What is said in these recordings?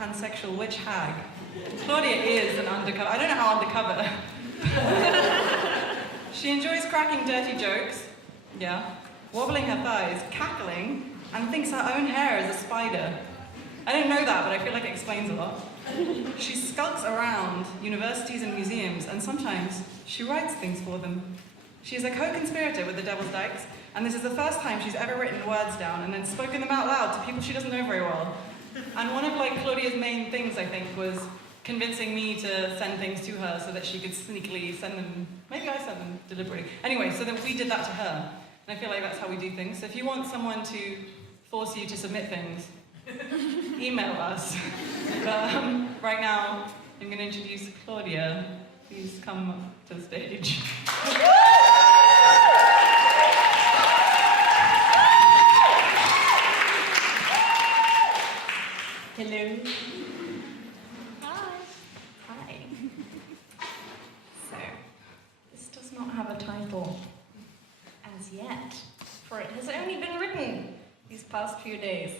pansexual witch hag. Claudia is an undercover. I don't know how undercover. She enjoys cracking dirty jokes, wobbling her thighs, cackling, and thinks her own hair is a spider. I don't know that, but I feel like it explains a lot. She skulks around universities and museums, and sometimes she writes things for them. She is a co-conspirator with the Devil's Dykes, and this is the first time she's ever written words down and then spoken them out loud to people she doesn't know very well. And one of Claudia's main things, I think, was convincing me to send things to her so that she could sneakily send them. Maybe I sent them deliberately. Anyway, so that we did that to her. And I feel like that's how we do things. So if you want someone to force you to submit things, email us. But right now, I'm going to introduce Claudia. Please come to the stage. Hello. Hi. So, this does not have a title as yet, for it has only been written these past few days.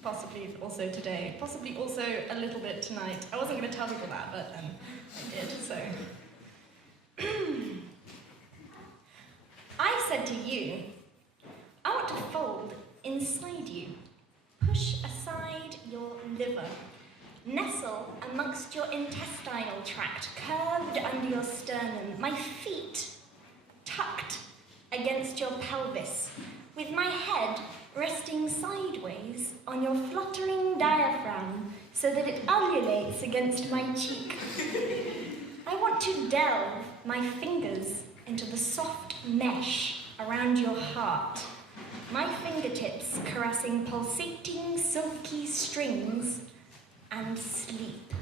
Possibly also today, possibly also a little bit tonight. I wasn't going to tell people that, but I did, so. I said to you, I want to fold inside you, push aside your liver, nestle amongst your intestinal tract, curved under your sternum, my feet tucked against your pelvis, with my head resting sideways on your fluttering diaphragm so that it ululates against my cheek. I want to delve my fingers into the soft mesh around your heart, my fingertips caressing pulsating, silky strings, and sleep.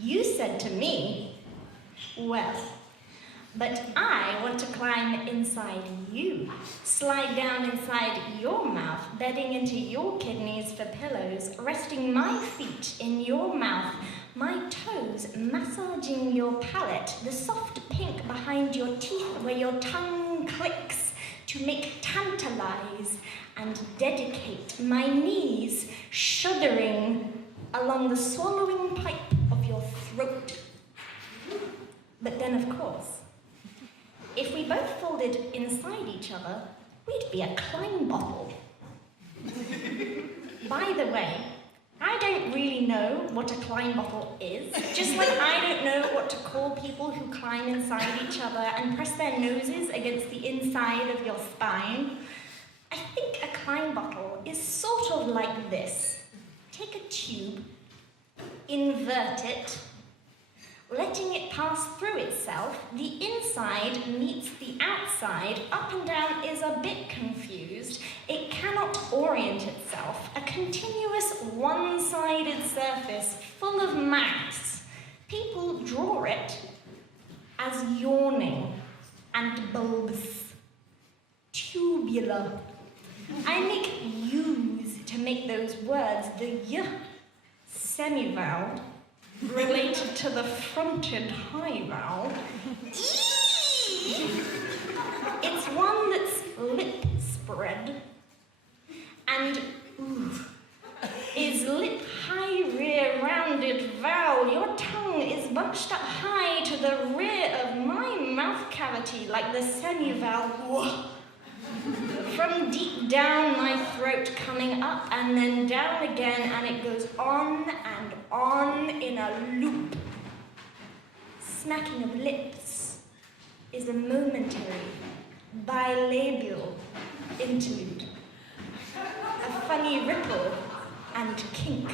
You said to me, well, but I want to climb inside you, slide down inside your mouth, bedding into your kidneys for pillows, resting my feet in your mouth, my toes massaging your palate, the soft pink behind your teeth where your tongue clicks to make tantalize and dedicate, my knees shuddering along the swallowing pipe of your throat. But then, of course, if we both folded inside each other, we'd be a Klein bottle. By the way, I don't really know what a Klein bottle is, just like I don't know what to call people who climb inside each other and press their noses against the inside of your spine. I think a Klein bottle is sort of like this. Take a tube, invert it, letting it pass through itself, the inside meets the outside, up and down is a bit confused, it cannot orient itself, a continuous one-sided surface full of mass. People draw it as yawning and bulbous, tubular. I make U's to make those words, the Y semi-vowel, related to the fronted high vowel. It's one that's lip spread and is lip high rear rounded vowel. Your tongue is bunched up high to the rear of my mouth cavity like the semi-vowel. From deep down my throat, coming up and then down again, and it goes on and on in a loop. Smacking of lips is a momentary, bilabial interlude. A funny ripple and kink.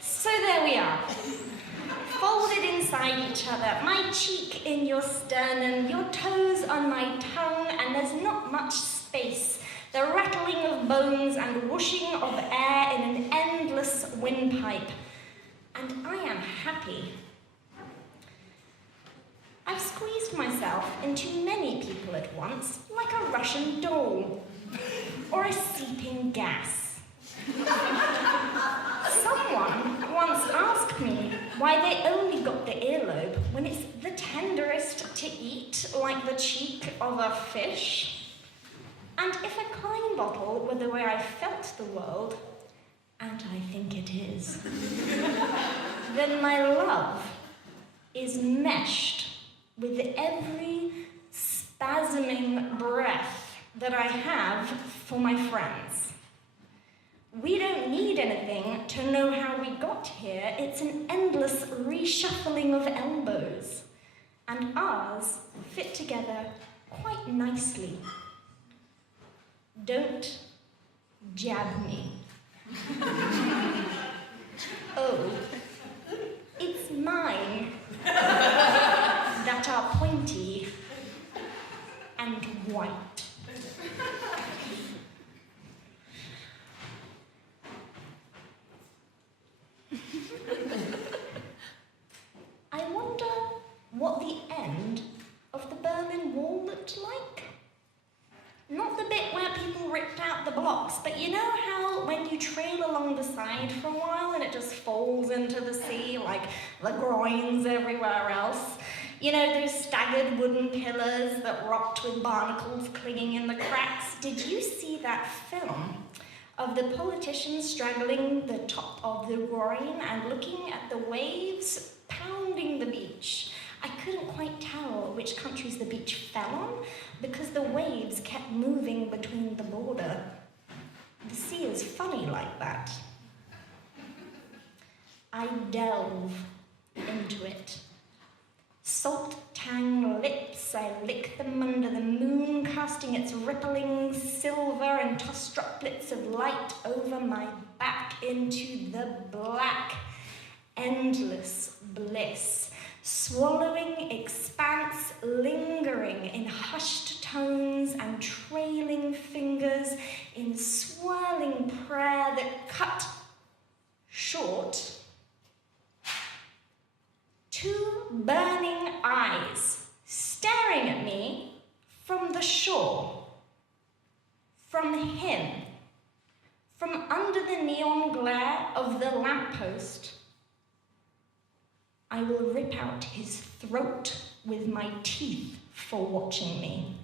So there we are. Folded inside each other, my cheek in your sternum, your toes on my tongue, and there's not much space. The rattling of bones and whooshing of air in an endless windpipe. And I am happy. I've squeezed myself into many people at once, like a Russian doll, or a seeping gas. Someone once asked me why they only got the earlobe when it's the tenderest to eat, like the cheek of a fish. And if a coin bottle were the way I felt the world, and I think it is, then my love is meshed with every spasming breath that I have for my friends. We don't need anything to know how we got here. It's an endless reshuffling of elbows, and ours fit together quite nicely. Don't jab me. Oh, it's mine that are pointy and white. I wonder what the end of the Berlin Wall looked like. Not the bit where people ripped out the blocks, but you know how when you trail along the side for a while and it just falls into the sea like the groins everywhere else? You know, those staggered wooden pillars that rocked with barnacles clinging in the cracks? Did you see that film of the politicians straddling the top of the groin and looking at the waves pounding the beach? I couldn't quite tell which countries the beach fell on because the waves kept moving between the border. The sea is funny like that. I delve into it. Salt tang lips, I lick them under the moon, casting its rippling silver and toss droplets of light over my back into the black, endless bliss. Swallowing expanse, lingering in hushed tones and trailing fingers in swirling prayer that cut short. Two burning eyes staring at me from the shore, from him, from under the neon glare of the lamppost. I will rip out his throat with my teeth for watching me.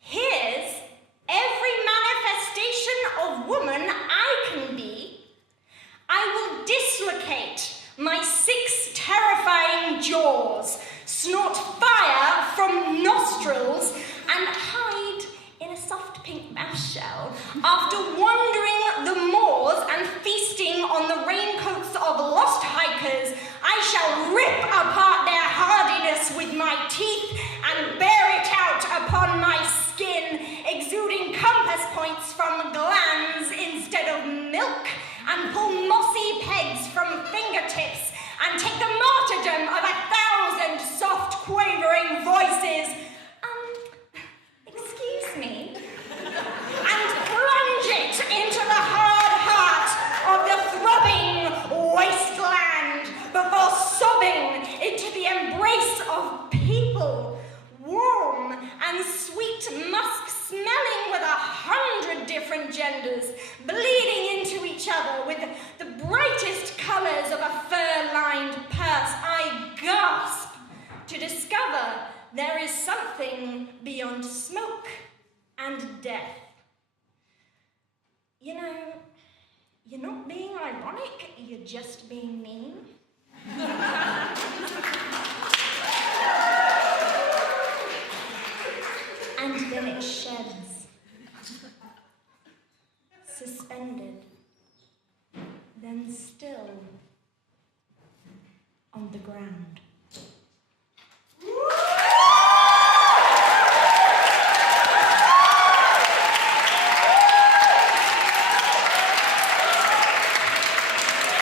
Here's every manifestation of woman I can be. I will dislocate my 6 terrifying jaws, snort fire from nostrils, and hide in a soft pink mouth shell. After wandering the moors and feasting on the raincoats of lost hikers, I shall rip apart their hardiness with my teeth and bear it out upon my skin, exuding compass points from glands instead of milk, and pull mossy pegs from fingertips, and take the martyrdom of 1,000 soft, quavering voices. Excuse me. And plunge it into the hard heart of the throbbing wasteland before sobbing into the embrace of people, warm and sweet musk smelling with 100 different genders, bleeding into each other with the brightest colours of a fur-lined purse. I gasp to discover there is something beyond smoke and death. You know, you're not being ironic, you're just being mean. And then it sheds, suspended, then still on the ground.